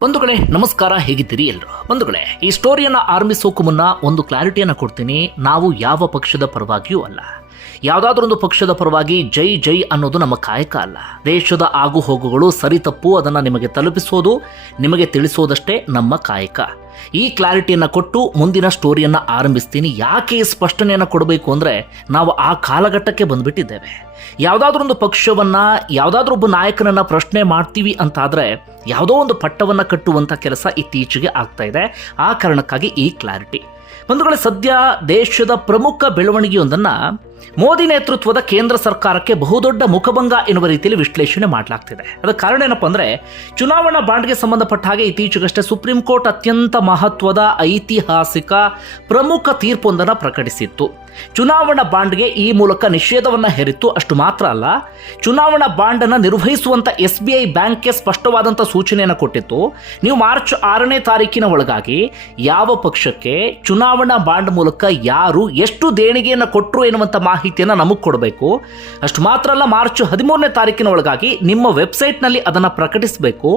ಬಂಧುಗಳೇ ನಮಸ್ಕಾರ, ಹೇಗಿದ್ದೀರಿ ಎಲ್ಲರೂ? ಬಂಧುಗಳೇ, ಈ ಸ್ಟೋರಿಯನ್ನು ಆರಂಭಿಸೋಕು ಮುನ್ನ ಒಂದು ಕ್ಲಾರಿಟಿಯನ್ನು ಕೊಡ್ತೀನಿ. ನಾವು ಯಾವ ಪಕ್ಷದ ಪರವಾಗಿಯೂ ಅಲ್ಲ. ಯಾವುದಾದ್ರೊಂದು ಪಕ್ಷದ ಪರವಾಗಿ ಜೈ ಜೈ ಅನ್ನೋದು ನಮ್ಮ ಕಾಯಕ ಅಲ್ಲ. ದೇಶದ ಆಗು ಹೋಗುಗಳು ಸರಿ ತಪ್ಪು ಅದನ್ನು ನಿಮಗೆ ತಲುಪಿಸೋದು, ನಿಮಗೆ ತಿಳಿಸೋದಷ್ಟೇ ನಮ್ಮ ಕಾಯಕ. ಈ ಕ್ಲಾರಿಟಿಯನ್ನು ಕೊಟ್ಟು ಮುಂದಿನ ಸ್ಟೋರಿಯನ್ನು ಆರಂಭಿಸ್ತೀನಿ. ಯಾಕೆ ಈ ಸ್ಪಷ್ಟನೆಯನ್ನು ಕೊಡಬೇಕು ಅಂದರೆ, ನಾವು ಆ ಕಾಲಘಟ್ಟಕ್ಕೆ ಬಂದುಬಿಟ್ಟಿದ್ದೇವೆ. ಯಾವುದಾದ್ರೊಂದು ಪಕ್ಷವನ್ನು, ಯಾವುದಾದ್ರೊಬ್ಬ ನಾಯಕನನ್ನು ಪ್ರಶ್ನೆ ಮಾಡ್ತೀವಿ ಅಂತಾದರೆ ಯಾವುದೋ ಒಂದು ಪಟ್ಟವನ್ನು ಕಟ್ಟುವಂಥ ಕೆಲಸ ಇತ್ತೀಚೆಗೆ ಆಗ್ತಾ ಇದೆ. ಆ ಕಾರಣಕ್ಕಾಗಿ ಈ ಕ್ಲಾರಿಟಿ. ಬಂಧುಗಳೇ, ಸದ್ಯ ದೇಶದ ಪ್ರಮುಖ ಬೆಳವಣಿಗೆಯೊಂದನ್ನು ಮೋದಿ ನೇತೃತ್ವದ ಕೇಂದ್ರ ಸರ್ಕಾರಕ್ಕೆ ಬಹುದೊಡ್ಡ ಮುಖಭಂಗ ಎನ್ನುವ ರೀತಿಯಲ್ಲಿ ವಿಶ್ಲೇಷಣೆ ಮಾಡಲಾಗ್ತಿದೆ. ಅದಕ್ಕೆ ಕಾರಣ ಏನಪ್ಪ ಅಂದರೆ, ಚುನಾವಣಾ ಬಾಂಡ್ಗೆ ಸಂಬಂಧಪಟ್ಟ ಹಾಗೆ ಇತ್ತೀಚೆಗಷ್ಟೇ ಸುಪ್ರೀಂ ಕೋರ್ಟ್ ಅತ್ಯಂತ ಮಹತ್ವದ ಐತಿಹಾಸಿಕ ಪ್ರಮುಖ ತೀರ್ಪೊಂದನ್ನು ಪ್ರಕಟಿಸಿತ್ತು. ಚುನಾವಣಾ ಬಾಂಡ್ಗೆ ಈ ಮೂಲಕ ನಿಷೇಧವನ್ನು ಹೇರಿತ್ತು. ಅಷ್ಟು ಮಾತ್ರ ಅಲ್ಲ, ಚುನಾವಣಾ ಬಾಂಡನ್ನು ನಿರ್ವಹಿಸುವಂಥ SBI ಬ್ಯಾಂಕ್ಗೆ ಸ್ಪಷ್ಟವಾದಂಥ ಸೂಚನೆಯನ್ನು ಕೊಟ್ಟಿತ್ತು. ನೀವು ಮಾರ್ಚ್ 6ನೇ ತಾರೀಕಿನ ಒಳಗಾಗಿ ಯಾವ ಪಕ್ಷಕ್ಕೆ ಚುನಾವಣಾ ಬಾಂಡ್ ಮೂಲಕ ಯಾರು ಎಷ್ಟು ದೇಣಿಗೆಯನ್ನು ಕೊಟ್ಟರು ಎನ್ನುವಂಥ ಮಾಹಿತಿಯನ್ನು ನಮಗೆ ಕೊಡಬೇಕು. ಅಷ್ಟು ಮಾತ್ರ ಅಲ್ಲ, ಮಾರ್ಚ್ 13ನೇ ತಾರೀಕಿನ ಒಳಗಾಗಿ ನಿಮ್ಮ ವೆಬ್ಸೈಟ್ನಲ್ಲಿ ಅದನ್ನು ಪ್ರಕಟಿಸಬೇಕು.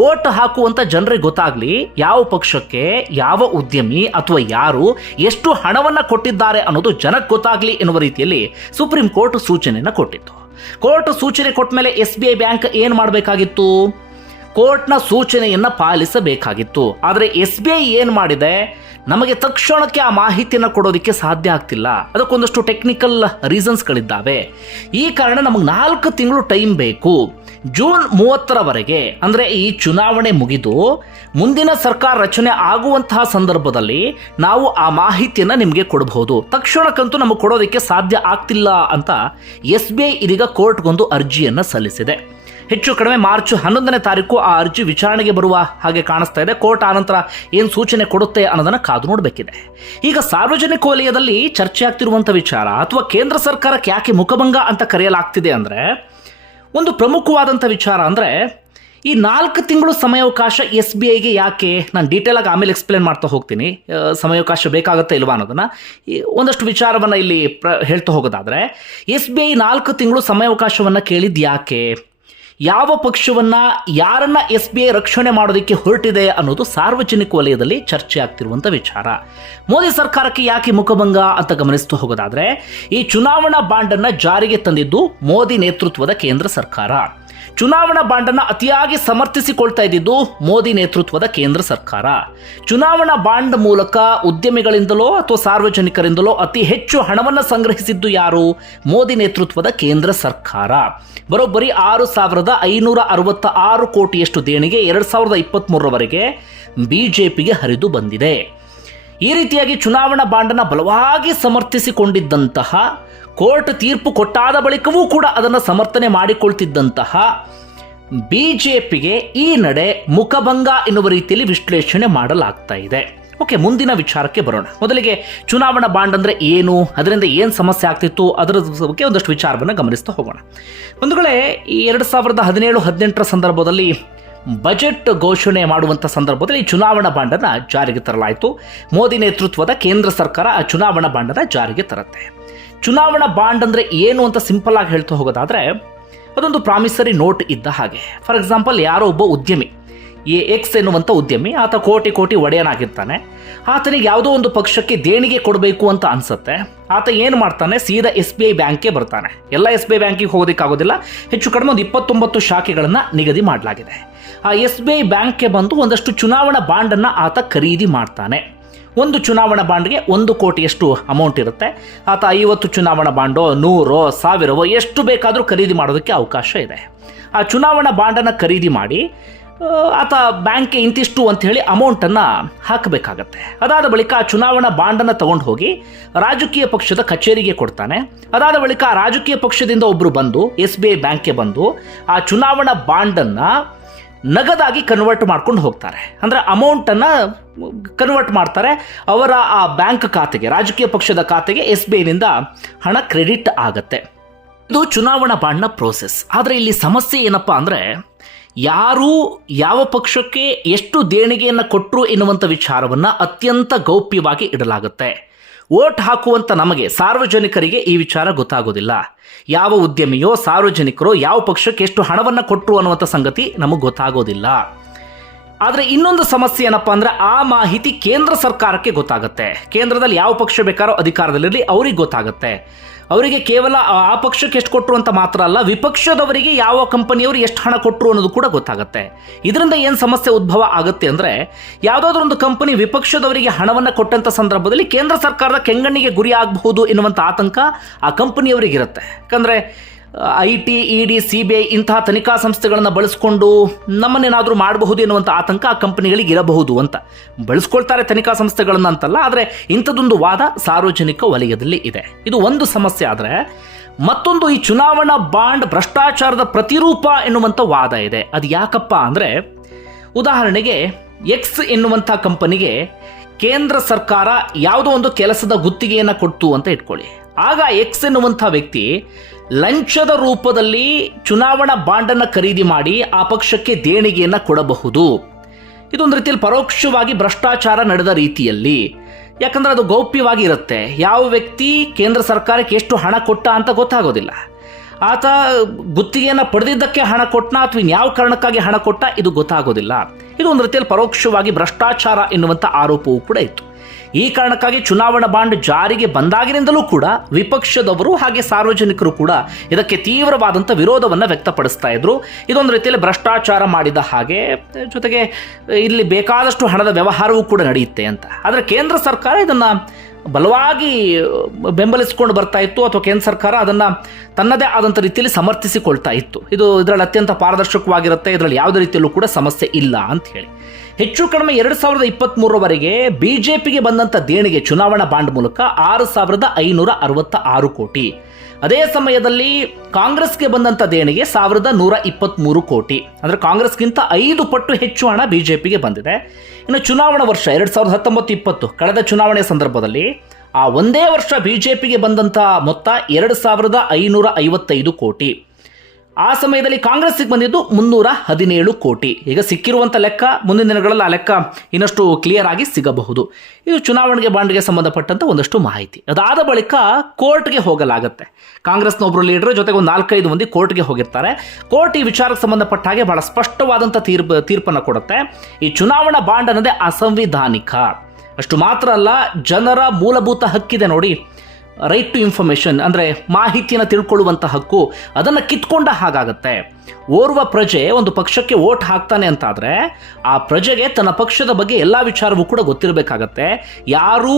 ವೋಟ್ ಹಾಕುವಂಥ ಜನರಿಗೆ ಗೊತ್ತಾಗಲಿ ಯಾವ ಪಕ್ಷಕ್ಕೆ ಯಾವ ಉದ್ಯಮಿ ಅಥವಾ ಯಾರು ಎಷ್ಟು ಹಣವನ್ನು ಕೊಟ್ಟಿದ್ದಾರೆ ಅನ್ನೋದು ಜನಕ್ಕೆ ಗೊತ್ತಾಗಲಿ ಎನ್ನುವ ರೀತಿಯಲ್ಲಿ ಸುಪ್ರೀಂ ಕೋರ್ಟ್ ಸೂಚನೆಯನ್ನು ಕೊಟ್ಟಿತ್ತು. ಕೋರ್ಟ್ ಸೂಚನೆ ಕೊಟ್ಟ ಮೇಲೆ SBI ಬ್ಯಾಂಕ್ ಏನು ಮಾಡಬೇಕಾಗಿತ್ತು? ಕೋರ್ಟ್ನ ಸೂಚನೆಯನ್ನು ಪಾಲಿಸಬೇಕಾಗಿತ್ತು. ಆದರೆ SBI ಏನು ಮಾಡಿದೆ, ನಮಗೆ ತಕ್ಷಣಕ್ಕೆ ಆ ಮಾಹಿತಿಯನ್ನು ಕೊಡೋದಕ್ಕೆ ಸಾಧ್ಯ ಆಗ್ತಿಲ್ಲ. ಅದಕ್ಕೊಂದಷ್ಟು ಟೆಕ್ನಿಕಲ್ ರೀಸನ್ಸ್ಗಳಿದ್ದಾವೆ. ಈ ಕಾರಣ ನಮಗೆ 4 ತಿಂಗಳು ಟೈಮ್ ಬೇಕು. ಜೂನ್ 30ರವರೆಗೆ, ಅಂದರೆ ಈ ಚುನಾವಣೆ ಮುಗಿದು ಮುಂದಿನ ಸರ್ಕಾರ ರಚನೆ ಆಗುವಂತಹ ಸಂದರ್ಭದಲ್ಲಿ ನಾವು ಆ ಮಾಹಿತಿಯನ್ನು ನಿಮಗೆ ಕೊಡಬಹುದು. ತಕ್ಷಣಕ್ಕಂತೂ ನಮಗೆ ಕೊಡೋದಕ್ಕೆ ಸಾಧ್ಯ ಆಗ್ತಿಲ್ಲ ಅಂತ SBI ಇದೀಗ ಕೋರ್ಟ್ಗೊಂದು ಅರ್ಜಿಯನ್ನು ಸಲ್ಲಿಸಿದೆ. ಹೆಚ್ಚು ಕಡಿಮೆ ಮಾರ್ಚ್ 11ನೇ ತಾರೀಕು ಆ ಅರ್ಜಿ ವಿಚಾರಣೆಗೆ ಬರುವ ಹಾಗೆ ಕಾಣಿಸ್ತಾ ಇದೆ. ಕೋರ್ಟ್ ಆನಂತರ ಏನು ಸೂಚನೆ ಕೊಡುತ್ತೆ ಅನ್ನೋದನ್ನು ಕಾದು ನೋಡಬೇಕಿದೆ. ಈಗ ಸಾರ್ವಜನಿಕ ವಲಯದಲ್ಲಿ ಚರ್ಚೆ ಆಗ್ತಿರುವಂಥ ವಿಚಾರ, ಅಥವಾ ಕೇಂದ್ರ ಸರ್ಕಾರಕ್ಕೆ ಯಾಕೆ ಮುಖಭಂಗ ಅಂತ ಕರೆಯಲಾಗ್ತಿದೆ ಅಂದರೆ, ಒಂದು ಪ್ರಮುಖವಾದಂಥ ವಿಚಾರ ಅಂದರೆ, ಈ 4 ತಿಂಗಳು ಸಮಯಾವಕಾಶ SBIಗೆ ಯಾಕೆ? ನಾನು ಡೀಟೇಲಾಗಿ ಆಮೇಲೆ ಎಕ್ಸ್ಪ್ಲೇನ್ ಮಾಡ್ತಾ ಹೋಗ್ತೀನಿ, ಸಮಯಾವಕಾಶ ಬೇಕಾಗುತ್ತೆ ಇಲ್ವಾ ಅನ್ನೋದನ್ನು. ಒಂದಷ್ಟು ವಿಚಾರವನ್ನು ಇಲ್ಲಿ ಹೇಳ್ತಾ ಹೋಗೋದಾದರೆ, SBI 4 ತಿಂಗಳು ಸಮಯಾವಕಾಶವನ್ನು ಕೇಳಿದ್ದು ಯಾಕೆ? ಯಾವ ಪಕ್ಷವನ್ನು, ಯಾರನ್ನ SBI ರಕ್ಷಣೆ ಮಾಡೋದಕ್ಕೆ ಹೊರಟಿದೆ ಅನ್ನೋದು ಸಾರ್ವಜನಿಕ ವಲಯದಲ್ಲಿ ಚರ್ಚೆ ಆಗ್ತಿರುವಂಥ ವಿಚಾರ. ಮೋದಿ ಸರ್ಕಾರಕ್ಕೆ ಯಾಕೆ ಮುಖಭಂಗ ಅಂತ ಗಮನಿಸ್ತಾ ಹೋಗೋದಾದರೆ, ಈ ಚುನಾವಣಾ ಬಾಂಡನ್ನು ಜಾರಿಗೆ ತಂದಿದ್ದು ಮೋದಿ ನೇತೃತ್ವದ ಕೇಂದ್ರ ಸರ್ಕಾರ. ಚುನಾವಣಾ ಬಾಂಡನ್ನು ಅತಿಯಾಗಿ ಸಮರ್ಥಿಸಿಕೊಳ್ತಾ ಇದ್ದಿದ್ದು ಮೋದಿ ನೇತೃತ್ವದ ಕೇಂದ್ರ ಸರ್ಕಾರ. ಚುನಾವಣಾ ಬಾಂಡ್ ಮೂಲಕ ಉದ್ಯಮಿಗಳಿಂದಲೋ ಅಥವಾ ಸಾರ್ವಜನಿಕರಿಂದಲೋ ಅತಿ ಹೆಚ್ಚು ಹಣವನ್ನು ಸಂಗ್ರಹಿಸಿದ್ದು ಯಾರು? ಮೋದಿ ನೇತೃತ್ವದ ಕೇಂದ್ರ ಸರ್ಕಾರ. ಬರೋಬ್ಬರಿ 6,566 ಕೋಟಿಯಷ್ಟು ದೇಣಿಗೆ 2023ರವರೆಗೆ BJPಗೆ ಹರಿದು ಬಂದಿದೆ. ಈ ರೀತಿಯಾಗಿ ಚುನಾವಣಾ ಬಾಂಡನ್ನು ಬಲವಾಗಿ ಸಮರ್ಥಿಸಿಕೊಂಡಿದ್ದಂತಹ, ಕೋರ್ಟ್ ತೀರ್ಪು ಕೊಟ್ಟಾದ ಬಳಿಕವೂ ಕೂಡ ಅದನ್ನು ಸಮರ್ಥನೆ ಮಾಡಿಕೊಳ್ತಿದ್ದಂತಹ BJPಗೆ ಈ ನಡೆ ಮುಖಭಂಗ ಎನ್ನುವ ರೀತಿಯಲ್ಲಿ ವಿಶ್ಲೇಷಣೆ ಮಾಡಲಾಗ್ತಾ ಇದೆ. ಓಕೆ, ಮುಂದಿನ ವಿಚಾರಕ್ಕೆ ಬರೋಣ. ಮೊದಲಿಗೆ ಚುನಾವಣಾ ಬಾಂಡ್ ಅಂದರೆ ಏನು, ಅದರಿಂದ ಏನು ಸಮಸ್ಯೆ ಆಗ್ತಿತ್ತು, ಅದರ ಬಗ್ಗೆ ಒಂದಷ್ಟು ವಿಚಾರವನ್ನು ಗಮನಿಸ್ತಾ ಹೋಗೋಣ. ಬಂಧುಗಳೇ, ಈ 2017-18 ಸಂದರ್ಭದಲ್ಲಿ ಬಜೆಟ್ ಘೋಷಣೆ ಮಾಡುವಂಥ ಸಂದರ್ಭದಲ್ಲಿ ಚುನಾವಣಾ ಬಾಂಡನ್ನು ಜಾರಿಗೆ ತರಲಾಯಿತು. ಮೋದಿ ನೇತೃತ್ವದ ಕೇಂದ್ರ ಸರ್ಕಾರ ಆ ಚುನಾವಣಾ ಬಾಂಡನ್ನು ಜಾರಿಗೆ ತರುತ್ತೆ. ಚುನಾವಣಾ ಬಾಂಡ್ ಅಂದರೆ ಏನು ಅಂತ ಸಿಂಪಲ್ ಆಗಿ ಹೇಳ್ತಾ ಹೋಗೋದಾದರೆ, ಅದೊಂದು ಪ್ರಾಮಿಸರಿ ನೋಟ್ ಇದ್ದ ಹಾಗೆ. ಫಾರ್ ಎಕ್ಸಾಂಪಲ್, ಯಾರೋ ಒಬ್ಬ ಉದ್ಯಮಿ, X ಎನ್ನುವಂಥ ಉದ್ಯಮಿ, ಆತ ಕೋಟಿ ಒಡೆಯನಾಗಿರ್ತಾನೆ. ಆತನಿಗೆ ಯಾವುದೋ ಒಂದು ಪಕ್ಷಕ್ಕೆ ದೇಣಿಗೆ ಕೊಡಬೇಕು ಅಂತ ಅನಿಸುತ್ತೆ. ಆತ ಏನು ಮಾಡ್ತಾನೆ, ಸೀದಾ SBI ಬ್ಯಾಂಕ್ಗೆ ಬರ್ತಾನೆ. ಎಲ್ಲ SBI ಬ್ಯಾಂಕಿಗೆ ಹೋಗೋದಕ್ಕಾಗೋದಿಲ್ಲ, ಹೆಚ್ಚು ಕಡಿಮೆ ಒಂದು 29 ಶಾಖೆಗಳನ್ನು ನಿಗದಿ ಮಾಡಲಾಗಿದೆ. ಆ SBI ಬ್ಯಾಂಕ್ಗೆ ಬಂದು ಒಂದಷ್ಟು ಚುನಾವಣಾ ಬಾಂಡನ್ನು ಆತ ಖರೀದಿ ಮಾಡ್ತಾನೆ. ಒಂದು ಚುನಾವಣಾ ಬಾಂಡ್ಗೆ 1 ಕೋಟಿಯಷ್ಟು ಅಮೌಂಟ್ ಇರುತ್ತೆ. ಆತ 50 ಚುನಾವಣಾ ಬಾಂಡೋ, 100, 1000 ಎಷ್ಟು ಬೇಕಾದರೂ ಖರೀದಿ ಮಾಡೋದಕ್ಕೆ ಅವಕಾಶ ಇದೆ. ಆ ಚುನಾವಣಾ ಬಾಂಡನ್ನು ಖರೀದಿ ಮಾಡಿ ಆತ ಬ್ಯಾಂಕ್ಗೆ ಇಂತಿಷ್ಟು ಅಂತ ಹೇಳಿ ಅಮೌಂಟನ್ನು ಹಾಕಬೇಕಾಗತ್ತೆ. ಅದಾದ ಬಳಿಕ ಆ ಚುನಾವಣಾ ಬಾಂಡನ್ನು ತಗೊಂಡು ಹೋಗಿ ರಾಜಕೀಯ ಪಕ್ಷದ ಕಚೇರಿಗೆ ಕೊಡ್ತಾನೆ. ಅದಾದ ಬಳಿಕ ಆ ರಾಜಕೀಯ ಪಕ್ಷದಿಂದ ಒಬ್ಬರು ಬಂದು SBI ಬ್ಯಾಂಕ್ಗೆ ಬಂದು ಆ ಚುನಾವಣಾ ಬಾಂಡನ್ನು ನಗದಾಗಿ ಕನ್ವರ್ಟ್ ಮಾಡ್ಕೊಂಡು ಹೋಗ್ತಾರೆ. ಅಂದರೆ ಅಮೌಂಟನ್ನು ಕನ್ವರ್ಟ್ ಮಾಡ್ತಾರೆ ಅವರ ಆ ಬ್ಯಾಂಕ್ ಖಾತೆಗೆ, ರಾಜಕೀಯ ಪಕ್ಷದ ಖಾತೆಗೆ SBIನಿಂದ ಹಣ ಕ್ರೆಡಿಟ್ ಆಗತ್ತೆ. ಇದು ಚುನಾವಣಾ ಬಾಂಡ್ನ ಪ್ರೋಸೆಸ್. ಆದರೆ ಇಲ್ಲಿ ಸಮಸ್ಯೆ ಏನಪ್ಪ ಅಂದರೆ, ಯಾರು ಯಾವ ಪಕ್ಷಕ್ಕೆ ಎಷ್ಟು ದೇಣಿಗೆಯನ್ನು ಕೊಟ್ಟರು ಎನ್ನುವಂಥ ವಿಚಾರವನ್ನು ಅತ್ಯಂತ ಗೌಪ್ಯವಾಗಿ ಇಡಲಾಗುತ್ತೆ. ವೋಟ್ ಹಾಕುವಂಥ ನಮಗೆ, ಸಾರ್ವಜನಿಕರಿಗೆ ಈ ವಿಚಾರ ಗೊತ್ತಾಗೋದಿಲ್ಲ. ಯಾವ ಉದ್ಯಮಿಯೋ ಸಾರ್ವಜನಿಕರೋ ಯಾವ ಪಕ್ಷಕ್ಕೆ ಎಷ್ಟು ಹಣವನ್ನು ಕೊಟ್ಟರು ಅನ್ನುವಂಥ ಸಂಗತಿ ನಮಗೆ ಗೊತ್ತಾಗೋದಿಲ್ಲ. ಆದರೆ ಇನ್ನೊಂದು ಸಮಸ್ಯೆ ಏನಪ್ಪಾ ಅಂದ್ರೆ ಆ ಮಾಹಿತಿ ಕೇಂದ್ರ ಸರ್ಕಾರಕ್ಕೆ ಗೊತ್ತಾಗುತ್ತೆ. ಕೇಂದ್ರದಲ್ಲಿ ಯಾವ ಪಕ್ಷ ಬೇಕಾರೋ ಅಧಿಕಾರದಲ್ಲಿರಲಿ ಅವ್ರಿಗೆ ಗೊತ್ತಾಗುತ್ತೆ. ಅವರಿಗೆ ಕೇವಲ ಆ ಪಕ್ಷಕ್ಕೆ ಎಷ್ಟು ಕೊಟ್ಟರು ಅಂತ ಮಾತ್ರ ಅಲ್ಲ, ವಿಪಕ್ಷದವರಿಗೆ ಯಾವ ಕಂಪನಿಯವರು ಎಷ್ಟು ಹಣ ಕೊಟ್ಟರು ಅನ್ನೋದು ಕೂಡ ಗೊತ್ತಾಗುತ್ತೆ. ಇದರಿಂದ ಏನು ಸಮಸ್ಯೆ ಉದ್ಭವ ಆಗುತ್ತೆ ಅಂದರೆ, ಯಾವುದಾದ್ರೂ ಒಂದು ಕಂಪನಿ ವಿಪಕ್ಷದವರಿಗೆ ಹಣವನ್ನು ಕೊಟ್ಟಂಥ ಸಂದರ್ಭದಲ್ಲಿ ಕೇಂದ್ರ ಸರ್ಕಾರದ ಕೆಂಗಣ್ಣಿಗೆ ಗುರಿ ಆಗಬಹುದು ಎನ್ನುವಂಥ ಆತಂಕ ಆ ಕಂಪನಿಯವರಿಗಿರುತ್ತೆ. ಯಾಕಂದರೆ IT, ED, CBI ಇಂತಹ ತನಿಖಾ ಸಂಸ್ಥೆಗಳನ್ನು ಬಳಸಿಕೊಂಡು ನಮ್ಮನ್ನೇನಾದರೂ ಮಾಡಬಹುದು ಎನ್ನುವಂಥ ಆತಂಕ ಆ ಕಂಪನಿಗಳಿಗೆ ಇರಬಹುದು ಅಂತ. ಬಳಸ್ಕೊಳ್ತಾರೆ ತನಿಖಾ ಸಂಸ್ಥೆಗಳನ್ನು ಅಂತಲ್ಲ, ಆದರೆ ಇಂಥದ್ದೊಂದು ವಾದ ಸಾರ್ವಜನಿಕ ವಲಯದಲ್ಲಿ ಇದೆ. ಇದು ಒಂದು ಸಮಸ್ಯೆ. ಆದರೆ ಮತ್ತೊಂದು, ಈ ಚುನಾವಣಾ ಬಾಂಡ್ ಭ್ರಷ್ಟಾಚಾರದ ಪ್ರತಿರೂಪ ಎನ್ನುವಂಥ ವಾದ ಇದೆ. ಅದು ಯಾಕಪ್ಪ ಅಂದರೆ, ಉದಾಹರಣೆಗೆ ಎಕ್ಸ್ ಎನ್ನುವಂಥ ಕಂಪನಿಗೆ ಕೇಂದ್ರ ಸರ್ಕಾರ ಯಾವುದೋ ಒಂದು ಕೆಲಸದ ಗುತ್ತಿಗೆಯನ್ನು ಕೊಡ್ತು ಅಂತ ಇಟ್ಕೊಳ್ಳಿ. ಆಗ ಎಕ್ಸ್ ಎನ್ನುವಂಥ ವ್ಯಕ್ತಿ ಲಂಚದ ರೂಪದಲ್ಲಿ ಚುನಾವಣಾ ಬಾಂಡನ್ನು ಖರೀದಿ ಮಾಡಿ ಆ ಪಕ್ಷಕ್ಕೆ ದೇಣಿಗೆಯನ್ನು ಕೊಡಬಹುದು. ಇದೊಂದು ರೀತಿಯಲ್ಲಿ ಪರೋಕ್ಷವಾಗಿ ಭ್ರಷ್ಟಾಚಾರ ನಡೆದ ರೀತಿಯಲ್ಲಿ. ಯಾಕಂದರೆ ಅದು ಗೌಪ್ಯವಾಗಿ ಇರುತ್ತೆ. ಯಾವ ವ್ಯಕ್ತಿ ಕೇಂದ್ರ ಸರ್ಕಾರಕ್ಕೆ ಎಷ್ಟು ಹಣ ಕೊಟ್ಟ ಅಂತ ಗೊತ್ತಾಗೋದಿಲ್ಲ. ಆತ ಗುತ್ತಿಗೆಯನ್ನು ಪಡೆದಿದ್ದಕ್ಕೆ ಹಣ ಕೊಟ್ಟನ ಅಥವಾ ಇನ್ಯಾವ ಕಾರಣಕ್ಕಾಗಿ ಹಣ ಕೊಟ್ಟ ಇದು ಗೊತ್ತಾಗೋದಿಲ್ಲ. ಇದು ಒಂದು ರೀತಿಯಲ್ಲಿ ಪರೋಕ್ಷವಾಗಿ ಭ್ರಷ್ಟಾಚಾರ ಎನ್ನುವಂಥ ಆರೋಪವೂ ಕೂಡ ಇತ್ತು. ಈ ಕಾರಣಕ್ಕಾಗಿ ಚುನಾವಣಾ ಬಾಂಡ್ ಜಾರಿಗೆ ಬಂದಾಗಿನಿಂದಲೂ ಕೂಡ ವಿಪಕ್ಷದವರು ಹಾಗೆ ಸಾರ್ವಜನಿಕರು ಕೂಡ ಇದಕ್ಕೆ ತೀವ್ರವಾದಂಥ ವಿರೋಧವನ್ನು ವ್ಯಕ್ತಪಡಿಸ್ತಾ ಇದ್ರು. ಇದೊಂದು ರೀತಿಯಲ್ಲಿ ಭ್ರಷ್ಟಾಚಾರ ಮಾಡಿದ ಹಾಗೆ, ಜೊತೆಗೆ ಇಲ್ಲಿ ಬೇಕಾದಷ್ಟು ಹಣದ ವ್ಯವಹಾರವೂ ಕೂಡ ನಡೆಯುತ್ತೆ ಅಂತ. ಆದರೆ ಕೇಂದ್ರ ಸರ್ಕಾರ ಇದನ್ನು ಬಲವಾಗಿ ಬೆಂಬಲಿಸಿಕೊಂಡು ಬರ್ತಾ ಇತ್ತು, ಅಥವಾ ಕೇಂದ್ರ ಸರ್ಕಾರ ಅದನ್ನು ತನ್ನದೇ ಆದಂಥ ರೀತಿಯಲ್ಲಿ ಸಮರ್ಥಿಸಿಕೊಳ್ತಾ ಇತ್ತು. ಇದರಲ್ಲಿ ಅತ್ಯಂತ ಪಾರದರ್ಶಕವಾಗಿರುತ್ತೆ, ಇದರಲ್ಲಿ ಯಾವುದೇ ರೀತಿಯಲ್ಲೂ ಕೂಡ ಸಮಸ್ಯೆ ಇಲ್ಲ ಅಂತ ಹೇಳಿ. ಹೆಚ್ಚು ಕಡಿಮೆ 2023ರವರೆಗೆ BJPಗೆ ಬಂದಂಥ ದೇಣಿಗೆ ಚುನಾವಣಾ ಬಾಂಡ್ ಮೂಲಕ 6,566 ಕೋಟಿ. ಅದೇ ಸಮಯದಲ್ಲಿ ಕಾಂಗ್ರೆಸ್ಗೆ ಬಂದಂಥ ದೇಣಿಗೆ 1,123 ಕೋಟಿ. ಅಂದರೆ ಕಾಂಗ್ರೆಸ್ಗಿಂತ 5 ಪಟ್ಟು ಹೆಚ್ಚು ಹಣ BJPಗೆ ಬಂದಿದೆ. ಇನ್ನು ಚುನಾವಣಾ ವರ್ಷ 2019-20 ಕಳೆದ ಚುನಾವಣೆಯ ಸಂದರ್ಭದಲ್ಲಿ ಆ ಒಂದೇ ವರ್ಷ BJPಗೆ ಬಂದಂಥ ಮೊತ್ತ 2,555 ಕೋಟಿ. ಆ ಸಮಯದಲ್ಲಿ ಕಾಂಗ್ರೆಸ್ಗೆ ಬಂದಿದ್ದು 317 ಕೋಟಿ. ಈಗ ಸಿಕ್ಕಿರುವಂಥ ಲೆಕ್ಕ ಮುಂದಿನ ದಿನಗಳಲ್ಲಿ ಆ ಲೆಕ್ಕ ಇನ್ನಷ್ಟು ಕ್ಲಿಯರ್ ಆಗಿ ಸಿಗಬಹುದು. ಇದು ಚುನಾವಣೆಗೆ ಬಾಂಡ್ಗೆ ಸಂಬಂಧಪಟ್ಟಂಥ ಒಂದಷ್ಟು ಮಾಹಿತಿ. ಅದಾದ ಬಳಿಕ ಕೋರ್ಟ್ಗೆ ಹೋಗಲಾಗುತ್ತೆ. ಕಾಂಗ್ರೆಸ್ನ ಒಬ್ಬರು ಲೀಡರ್ ಜೊತೆಗೆ ಒಂದು 4-5 ಮಂದಿ ಕೋರ್ಟ್ಗೆ ಹೋಗಿರ್ತಾರೆ. ಕೋರ್ಟ್ ಈ ವಿಚಾರಕ್ಕೆ ಸಂಬಂಧಪಟ್ಟ ಹಾಗೆ ಬಹಳ ಸ್ಪಷ್ಟವಾದಂಥ ತೀರ್ಪನ್ನು ಕೊಡುತ್ತೆ. ಈ ಚುನಾವಣಾ ಬಾಂಡ್ ಅನ್ನೋದೇ ಅಸಂವಿಧಾನಿಕ. ಅಷ್ಟು ಮಾತ್ರ ಅಲ್ಲ, ಜನರ ಮೂಲಭೂತ ಹಕ್ಕಿದೆ ನೋಡಿ, ರೈಟ್ ಟು ಇನ್ಫಾರ್ಮೇಷನ್, ಅಂದರೆ ಮಾಹಿತಿಯನ್ನು ತಿಳ್ಕೊಳ್ಳುವಂಥ ಹಕ್ಕು, ಅದನ್ನು ಕಿತ್ಕೊಂಡ ಹಾಗಾಗತ್ತೆ. ಓರ್ವ ಪ್ರಜೆ ಒಂದು ಪಕ್ಷಕ್ಕೆ ವೋಟ್ ಹಾಕ್ತಾನೆ ಅಂತಾದರೆ ಆ ಪ್ರಜೆಗೆ ತನ್ನ ಪಕ್ಷದ ಬಗ್ಗೆ ಎಲ್ಲ ವಿಚಾರವೂ ಕೂಡ ಗೊತ್ತಿರಬೇಕಾಗತ್ತೆ. ಯಾರು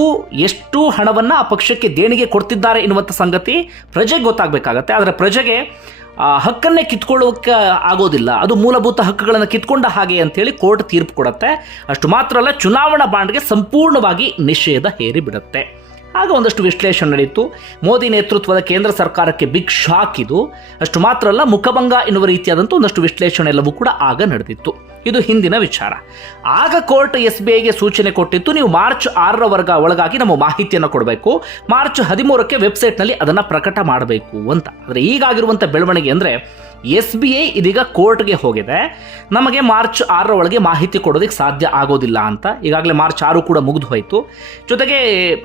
ಎಷ್ಟು ಹಣವನ್ನು ಆ ಪಕ್ಷಕ್ಕೆ ದೇಣಿಗೆ ಕೊಡ್ತಿದ್ದಾರೆ ಎನ್ನುವಂಥ ಸಂಗತಿ ಪ್ರಜೆಗೆ ಗೊತ್ತಾಗಬೇಕಾಗತ್ತೆ. ಆದರೆ ಪ್ರಜೆಗೆ ಹಕ್ಕನ್ನೇ ಕಿತ್ಕೊಳ್ಳೋಕೆ ಆಗೋದಿಲ್ಲ. ಅದು ಮೂಲಭೂತ ಹಕ್ಕುಗಳನ್ನು ಕಿತ್ಕೊಂಡ ಹಾಗೆ ಅಂತೇಳಿ ಕೋರ್ಟ್ ತೀರ್ಪು ಕೊಡುತ್ತೆ. ಅಷ್ಟು ಮಾತ್ರ ಅಲ್ಲ, ಚುನಾವಣಾ ಬಾಂಡ್ಗೆ ಸಂಪೂರ್ಣವಾಗಿ ನಿಷೇಧ ಹೇರಿ ಬಿಡುತ್ತೆ. ಆಗ ಒಂದಷ್ಟು ವಿಶ್ಲೇಷಣೆ ನಡೆಯಿತು. ಮೋದಿ ನೇತೃತ್ವದ ಕೇಂದ್ರ ಸರ್ಕಾರಕ್ಕೆ ಬಿಗ್ ಶಾಕ್ ಇದು. ಅಷ್ಟು ಮಾತ್ರ ಅಲ್ಲ, ಮುಖಭಂಗ ಎನ್ನುವ ರೀತಿಯಾದಂಥ ಒಂದಷ್ಟು ವಿಶ್ಲೇಷಣೆ ಎಲ್ಲವೂ ಕೂಡ ಆಗ ನಡೆದಿತ್ತು. ಇದು ಹಿಂದಿನ ವಿಚಾರ. ಆಗ ಕೋರ್ಟ್ SBIಗೆ ಸೂಚನೆ ಕೊಟ್ಟಿತ್ತು, ನೀವು ಮಾರ್ಚ್ 6ರ ಒಳಗಾಗಿ ನಮ್ಮ ಮಾಹಿತಿಯನ್ನು ಕೊಡಬೇಕು, ಮಾರ್ಚ್ 13ಕ್ಕೆ ವೆಬ್ಸೈಟ್ನಲ್ಲಿ ಅದನ್ನು ಪ್ರಕಟ ಮಾಡಬೇಕು ಅಂತ. ಆದರೆ ಈಗಾಗಿರುವಂಥ ಬೆಳವಣಿಗೆ ಅಂದರೆ SBI ಇದೀಗ ಕೋರ್ಟ್ಗೆ ಹೋಗಿದೆ, ನಮಗೆ ಮಾರ್ಚ್ 6ರ ಒಳಗೆ ಮಾಹಿತಿ ಕೊಡೋದಕ್ಕೆ ಸಾಧ್ಯ ಆಗೋದಿಲ್ಲ ಅಂತ. ಈಗಾಗಲೇ ಮಾರ್ಚ್ 6 ಕೂಡ ಮುಗಿದು ಹೋಯಿತು. ಜೊತೆಗೆ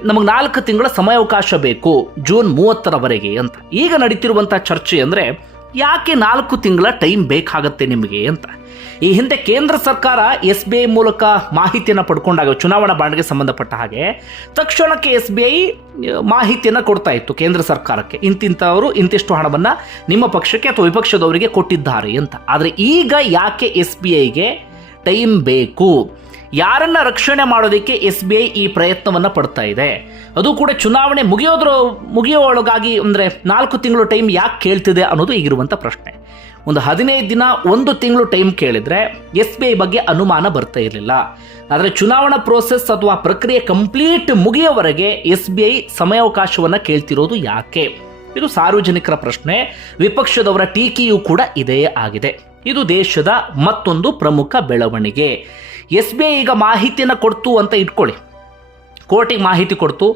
ನಮಗೆ 4 ತಿಂಗಳ ಸಮಯಾವಕಾಶ ಬೇಕು, ಜೂನ್ 30ರವರೆಗೆ ಅಂತ. ಈಗ ನಡೀತಿರುವಂಥ ಚರ್ಚೆ ಅಂದರೆ, ಯಾಕೆ 4 ತಿಂಗಳ ಟೈಮ್ ಬೇಕಾಗತ್ತೆ ನಿಮಗೆ ಅಂತ. ಈ ಹಿಂದೆ ಕೇಂದ್ರ ಸರ್ಕಾರ SBI ಮೂಲಕ ಮಾಹಿತಿಯನ್ನು ಪಡ್ಕೊಂಡಾಗ ಚುನಾವಣಾ ಬಾಂಡ್ಗೆ ಸಂಬಂಧಪಟ್ಟ ಹಾಗೆ ತಕ್ಷಣಕ್ಕೆ SBI ಮಾಹಿತಿಯನ್ನು ಕೊಡ್ತಾ ಇತ್ತು ಕೇಂದ್ರ ಸರ್ಕಾರಕ್ಕೆ, ಇಂತಿಂಥವರು ಇಂತಿಷ್ಟು ಹಣವನ್ನು ನಿಮ್ಮ ಪಕ್ಷಕ್ಕೆ ಅಥವಾ ವಿಪಕ್ಷದವರಿಗೆ ಕೊಟ್ಟಿದ್ದಾರೆ ಅಂತ. ಆದರೆ ಈಗ ಯಾಕೆ SBIಗೆ ಟೈಮ್ ಬೇಕು? ಯಾರನ್ನ ರಕ್ಷಣೆ ಮಾಡೋದಕ್ಕೆ SBI ಈ ಪ್ರಯತ್ನವನ್ನು ಪಡ್ತಾ ಇದೆ? ಅದು ಕೂಡ ಚುನಾವಣೆ ಮುಗಿಯೋಳಗಾಗಿ ಅಂದರೆ 4 ತಿಂಗಳು ಟೈಮ್ ಯಾಕೆ ಕೇಳ್ತಿದೆ ಅನ್ನೋದು ಈಗಿರುವಂಥ ಪ್ರಶ್ನೆ. ಒಂದು 15 ದಿನ, 1 ತಿಂಗಳು ಟೈಮ್ ಕೇಳಿದರೆ SBI ಬಗ್ಗೆ ಅನುಮಾನ ಬರ್ತಾ ಇರಲಿಲ್ಲ. ಆದರೆ ಚುನಾವಣಾ ಪ್ರೋಸೆಸ್ ಅಥವಾ ಪ್ರಕ್ರಿಯೆ ಕಂಪ್ಲೀಟ್ ಮುಗಿಯೋವರೆಗೆ SBI ಸಮಯಾವಕಾಶವನ್ನು ಕೇಳ್ತಿರೋದು ಯಾಕೆ? ಇದು ಸಾರ್ವಜನಿಕರ ಪ್ರಶ್ನೆ. ವಿಪಕ್ಷದವರ ಟೀಕೆಯೂ ಕೂಡ ಇದೇ ಆಗಿದೆ. ಇದು ದೇಶದ ಮತ್ತೊಂದು ಪ್ರಮುಖ ಬೆಳವಣಿಗೆ. SBI ಈಗ ಮಾಹಿತಿಯನ್ನು ಕೊಡ್ತು ಅಂತ ಇಟ್ಕೊಳ್ಳಿ, ಕೋರ್ಟಿಗೆ ಮಾಹಿತಿ ಕೊಡ್ತು,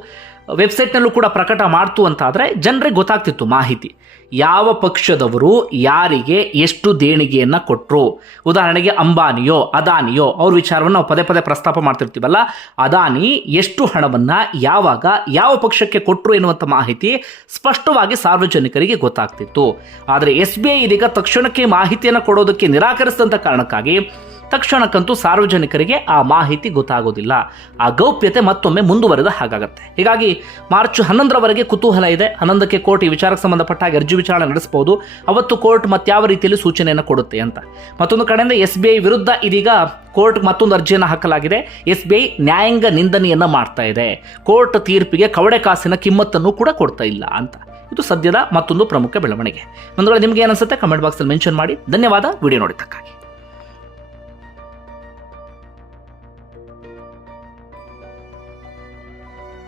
ವೆಬ್ಸೈಟ್ನಲ್ಲೂ ಕೂಡ ಪ್ರಕಟ ಮಾಡ್ತು ಅಂತಾದರೆ ಜನರಿಗೆ ಗೊತ್ತಾಗ್ತಿತ್ತು ಮಾಹಿತಿ. ಯಾವ ಪಕ್ಷದವರು ಯಾರಿಗೆ ಎಷ್ಟು ದೇಣಿಗೆಯನ್ನು ಕೊಟ್ಟರು. ಉದಾಹರಣೆಗೆ ಅಂಬಾನಿಯೋ ಅದಾನಿಯೋ ಅವ್ರ ವಿಚಾರವನ್ನು ನಾವು ಪದೇ ಪದೇ ಪ್ರಸ್ತಾಪ ಮಾಡ್ತಿರ್ತೀವಲ್ಲ, ಅದಾನಿ ಎಷ್ಟು ಹಣವನ್ನು ಯಾವಾಗ ಯಾವ ಪಕ್ಷಕ್ಕೆ ಕೊಟ್ಟರು ಎನ್ನುವಂಥ ಮಾಹಿತಿ ಸ್ಪಷ್ಟವಾಗಿ ಸಾರ್ವಜನಿಕರಿಗೆ ಗೊತ್ತಾಗ್ತಿತ್ತು. ಆದರೆ SBI ಇದೀಗ ತಕ್ಷಣಕ್ಕೆ ಮಾಹಿತಿಯನ್ನು ಕೊಡೋದಕ್ಕೆ ನಿರಾಕರಿಸಿದಂಥ ಕಾರಣಕ್ಕಾಗಿ ತಕ್ಷಣಕ್ಕಂತೂ ಸಾರ್ವಜನಿಕರಿಗೆ ಆ ಮಾಹಿತಿ ಗೊತ್ತಾಗೋದಿಲ್ಲ. ಆ ಗೌಪ್ಯತೆ ಮತ್ತೊಮ್ಮೆ ಮುಂದುವರೆದ ಹಾಗಾಗತ್ತೆ. ಹೀಗಾಗಿ ಮಾರ್ಚ್ 11ರವರೆಗೆ ಕುತೂಹಲ ಇದೆ. 11ಕ್ಕೆ ಕೋರ್ಟ್ ಈ ವಿಚಾರಕ್ಕೆ ಸಂಬಂಧಪಟ್ಟ ಹಾಗೆ ಅರ್ಜಿ ವಿಚಾರಣೆ ನಡೆಸಬಹುದು. ಅವತ್ತು ಕೋರ್ಟ್ ಮತ್ತಾವ ರೀತಿಯಲ್ಲಿ ಸೂಚನೆಯನ್ನು ಕೊಡುತ್ತೆ ಅಂತ. ಮತ್ತೊಂದು ಕಡೆಯಿಂದ SBI ವಿರುದ್ಧ ಇದೀಗ ಕೋರ್ಟ್ ಮತ್ತೊಂದು ಅರ್ಜಿಯನ್ನು ಹಾಕಲಾಗಿದೆ. SBI ನ್ಯಾಯಾಂಗ ನಿಂದನೆಯನ್ನ ಮಾಡ್ತಾ ಇದೆ. ಕೋರ್ಟ್ ತೀರ್ಪಿಗೆ ಕವಡೆ ಕಾಸಿನ ಕಿಮ್ಮತ್ತನ್ನು ಕೂಡ ಕೊಡ್ತಾ ಇಲ್ಲ ಅಂತ. ಇದು ಸದ್ಯದ ಮತ್ತೊಂದು ಪ್ರಮುಖ ಬೆಳವಣಿಗೆ. ಒಂದು ವೇಳೆ ನಿಮಗೆ ಏನಿಸುತ್ತೆ ಕಮೆಂಟ್ ಬಾಕ್ಸಲ್ಲಿ ಮೆನ್ಷನ್ ಮಾಡಿ. ಧನ್ಯವಾದ ವಿಡಿಯೋ ನೋಡಿದ್ದಕ್ಕಾಗಿ.